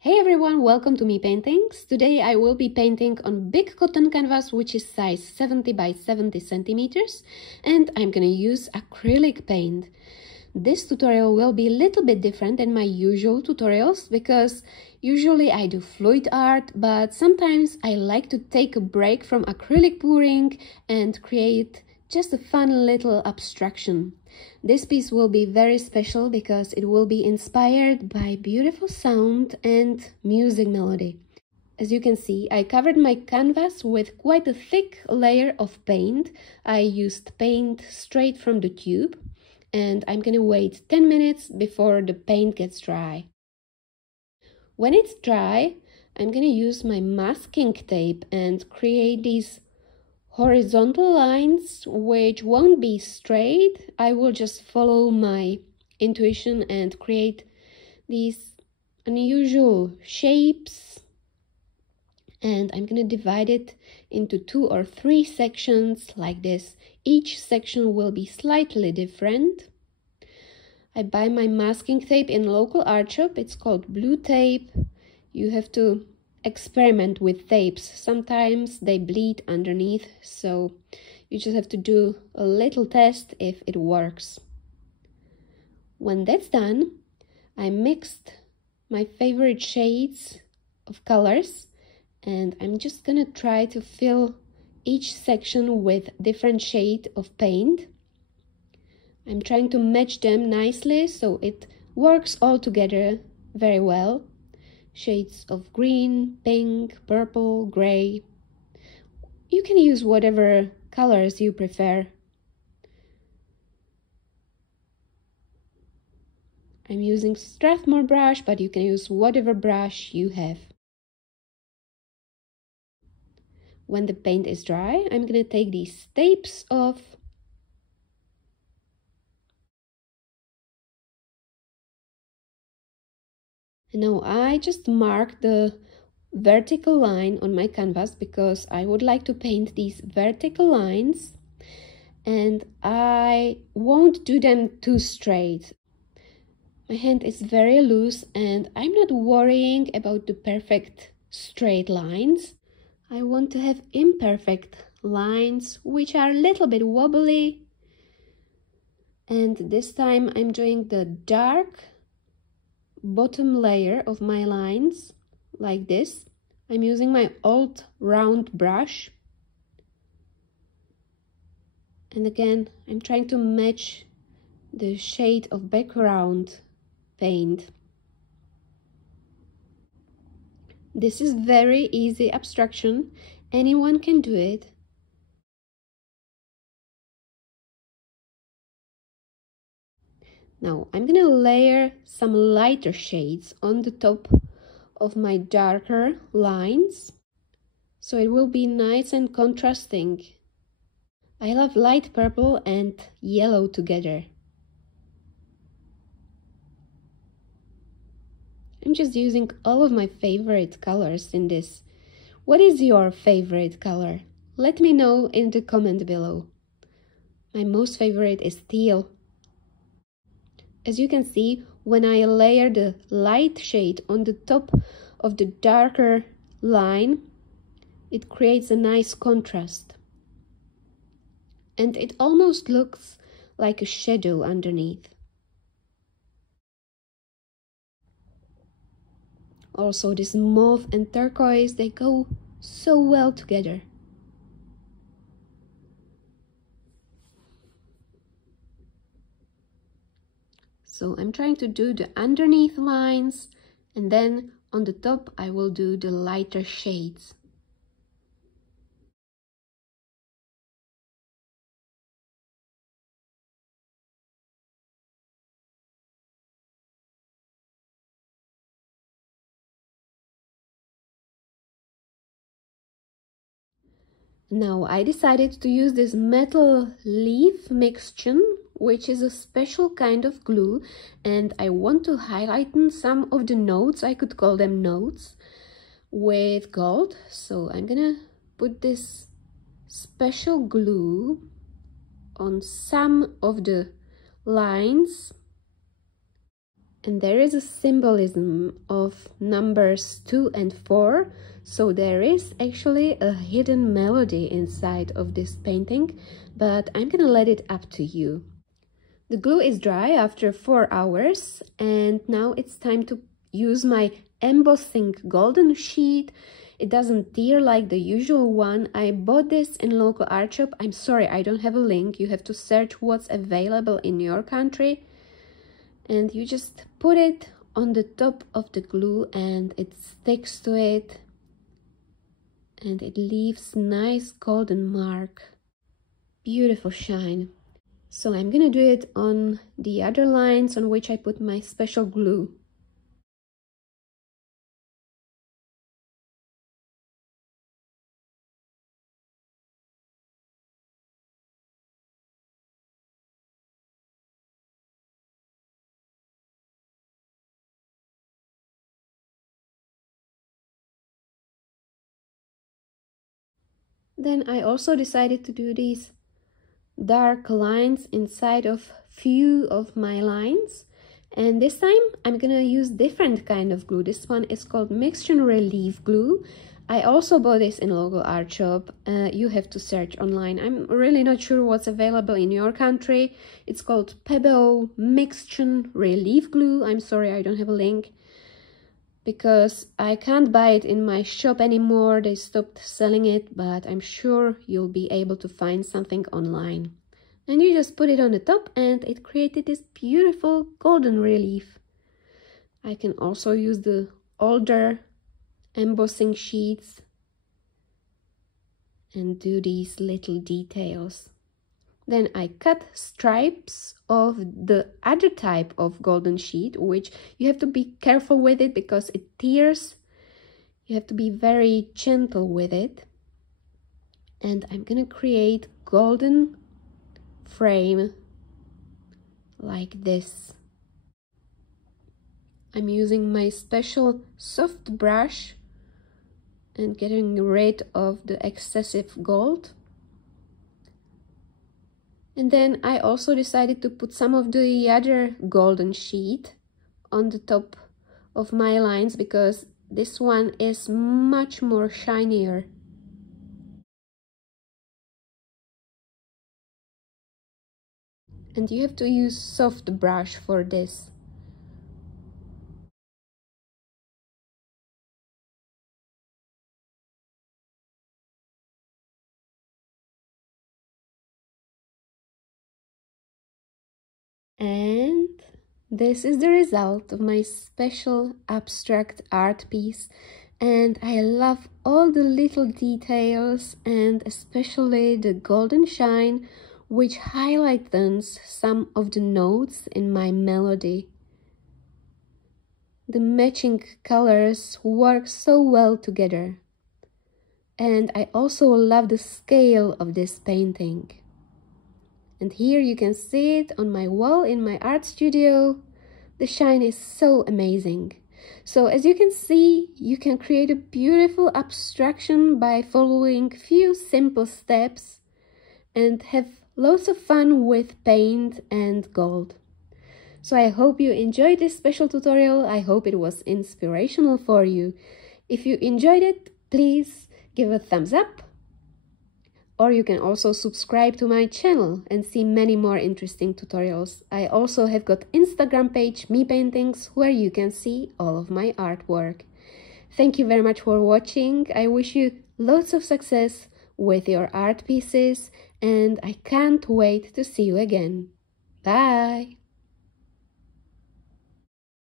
Hey everyone, welcome to Mii Paintings. Today I will be painting on big cotton canvas which is size 70 by 70 centimeters, and I'm gonna use acrylic paint. This tutorial will be a little bit different than my usual tutorials because usually I do fluid art, but sometimes I like to take a break from acrylic pouring and create just a fun little abstraction. This piece will be very special because it will be inspired by beautiful sound and music melody. As you can see, I covered my canvas with quite a thick layer of paint. I used paint straight from the tube, and I'm gonna wait 10 minutes before the paint gets dry. When it's dry, I'm gonna use my masking tape and create these horizontal lines which won't be straight. I will just follow my intuition and create these unusual shapes, and I'm gonna divide it into 2 or 3 sections like this. Each section will be slightly different. I buy my masking tape in local art shop. It's called blue tape. You have to experiment with tapes. Sometimes they bleed underneath, so you just have to do a little test if it works. When that's done, I mixed my favorite shades of colors, and I'm just gonna try to fill each section with different shade of paint. I'm trying to match them nicely so it works all together very well. Shades of green, pink, purple, gray. You can use whatever colors you prefer. I'm using Strathmore brush, but you can use whatever brush you have. When the paint is dry, I'm gonna take these tapes off. And now I just mark the vertical line on my canvas because I would like to paint these vertical lines, and I won't do them too straight. My hand is very loose and I'm not worrying about the perfect straight lines. I want to have imperfect lines which are a little bit wobbly, and this time I'm doing the dark bottom layer of my lines like this. I'm using my old round brush, and again I'm trying to match the shade of background paint. This is very easy abstraction, anyone can do it. Now I'm gonna layer some lighter shades on the top of my darker lines, so it will be nice and contrasting. I love light purple and yellow together. I'm just using all of my favorite colors in this. What is your favorite color? Let me know in the comment below. My most favorite is teal. As you can see, when I layer the light shade on the top of the darker line, it creates a nice contrast. And it almost looks like a shadow underneath. Also, this mauve and turquoise, they go so well together. So I'm trying to do the underneath lines, and then on the top I will do the lighter shades. Now I decided to use this metal leaf mixture, which is a special kind of glue, and I want to highlight some of the notes, I could call them notes, with gold. So I'm gonna put this special glue on some of the lines, And there is a symbolism of numbers 2 and 4, so there is actually a hidden melody inside of this painting, but I'm gonna let it up to you. The glue is dry after 4 hours, and now it's time to use my embossing golden sheet. It doesn't tear like the usual one. I bought this in local art shop. I'm sorry, I don't have a link. You have to search what's available in your country. And you just put it on the top of the glue and it sticks to it. And it leaves nice golden mark. Beautiful shine. So I'm gonna do it on the other lines on which I put my special glue. Then I also decided to do these dark lines inside of few of my lines, and this time I'm gonna use different kind of glue. This one is called mixture relief glue. I also bought this in local art shop. You have to search online. I'm really not sure what's available in your country. It's called Pebble mixture relief glue. I'm sorry, I don't have a link because I can't buy it in my shop anymore. They stopped selling it, but I'm sure you'll be able to find something online. And you just put it on the top and it created this beautiful golden relief. I can also use the older embossing sheets and do these little details. Then I cut stripes of the other type of golden sheet, which you have to be careful with it because it tears. You have to be very gentle with it. And I'm gonna create golden frame like this. I'm using my special soft brush and getting rid of the excessive gold. And then I also decided to put some of the other golden sheet on the top of my lines because this one is much more shinier. And you have to use soft brush for this. And this is the result of my special abstract art piece, and I love all the little details and especially the golden shine which highlights some of the notes in my melody. The matching colors work so well together, and I also love the scale of this painting. And here you can see it on my wall in my art studio. The shine is so amazing. So as you can see, you can create a beautiful abstraction by following few simple steps and have lots of fun with paint and gold. So I hope you enjoyed this special tutorial. I hope it was inspirational for you. If you enjoyed it, please give a thumbs up. Or you can also subscribe to my channel and see many more interesting tutorials. I also have got Instagram page, Mii Paintings, where you can see all of my artwork. Thank you very much for watching. I wish you lots of success with your art pieces and I can't wait to see you again. Bye!